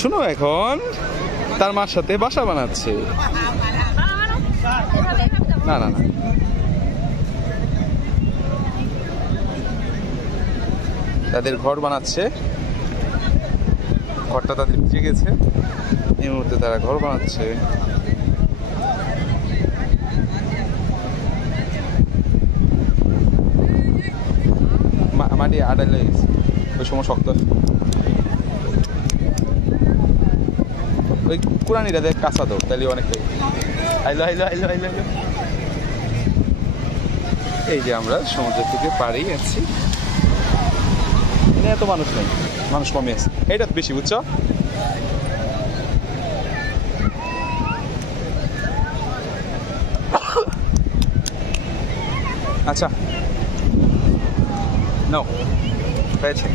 শোনো, এখন তার মার সাথে বাসা বানাচ্ছে। না না না, তাদের ঘর বানাচ্ছে। ঘরটা তাদের ভিজে গেছে, এই মুহূর্তে তারা ঘর বানাচ্ছে। মাটি আড়াইলে ওই সময় শক্ত। ওই কুরানিটা দেখ কাঁচা দাও, তাহলে অনেকটাই। আইলো আইলো আইলো আইলো আইলো। এই যে আমরা সমুদ্র থেকে পাড়েই আছি। এত মানুষ নেই, মানুষ কমে আছে, এটা বেশি, বুঝছো? আচ্ছা নাও, পেয়েছে।